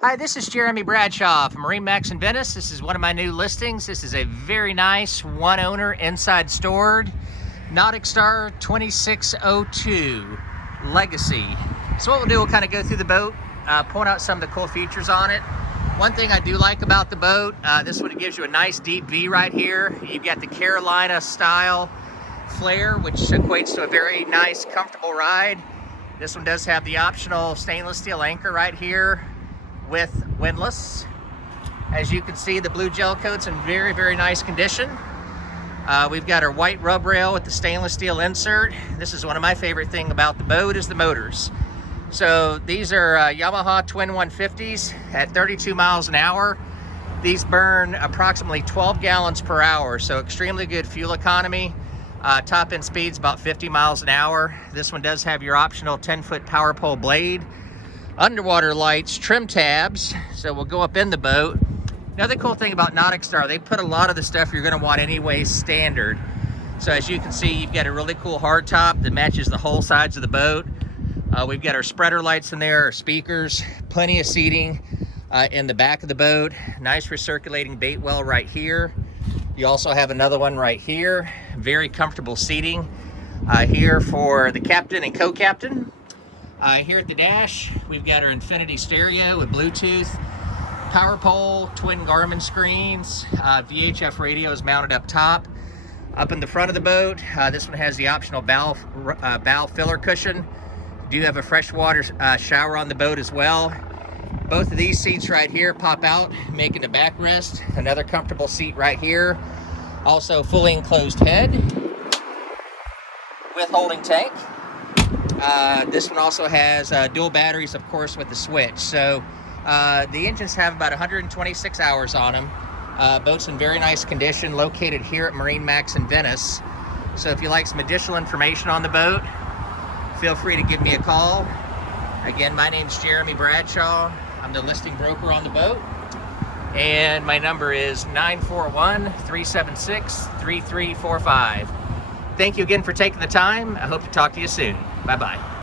Hi, this is Jeremy Bradshaw from MarineMax in Venice. This is one of my new listings. This is a very nice one owner inside stored Nauticstar 2602 Legacy. So what we'll do, we'll kind of go through the boat, point out some of the cool features on it. One thing I do like about the boat, this one gives you a nice deep V right here. You've got the Carolina style flare, which equates to a very nice, comfortable ride. This one does have the optional stainless steel anchor right here with windlass. As you can see, the blue gel coat's in very, very nice condition. We've got our white rub rail with the stainless steel insert. This is one of my favorite things about the boat is the motors. So these are Yamaha twin 150's at 32 miles an hour. These burn approximately 12 gallons per hour, so extremely good fuel economy. Top end speed's about 50 miles an hour. This one does have your optional 10-foot power pole blade, underwater lights, trim tabs, so we'll go up in the boat. Another cool thing about Nauticstar, they put a lot of the stuff you're going to want anyway standard. So as you can see, you've got a really cool hardtop that matches the whole sides of the boat. We've got our spreader lights in there, our speakers, plenty of seating in the back of the boat. Nice recirculating bait well right here. You also have another one right here. Very comfortable seating here for the captain and co-captain. Here at the dash, we've got our infinity stereo with Bluetooth, power pole, twin Garmin screens, VHF radios mounted up top. Up in the front of the boat, this one has the optional bow filler cushion. You do have a freshwater shower on the boat as well. Both of these seats right here pop out, making a backrest. Another comfortable seat right here. Also fully enclosed head with holding tank. This one also has dual batteries, of course, with the switch. So the engines have about 126 hours on them. Boat's in very nice condition, located here at MarineMax in Venice. So if you like some additional information on the boat, feel free to give me a call. Again, my name's Jeremy Bradshaw. I'm the listing broker on the boat. And my number is 941-376-3345. Thank you again for taking the time. I hope to talk to you soon. Bye-bye.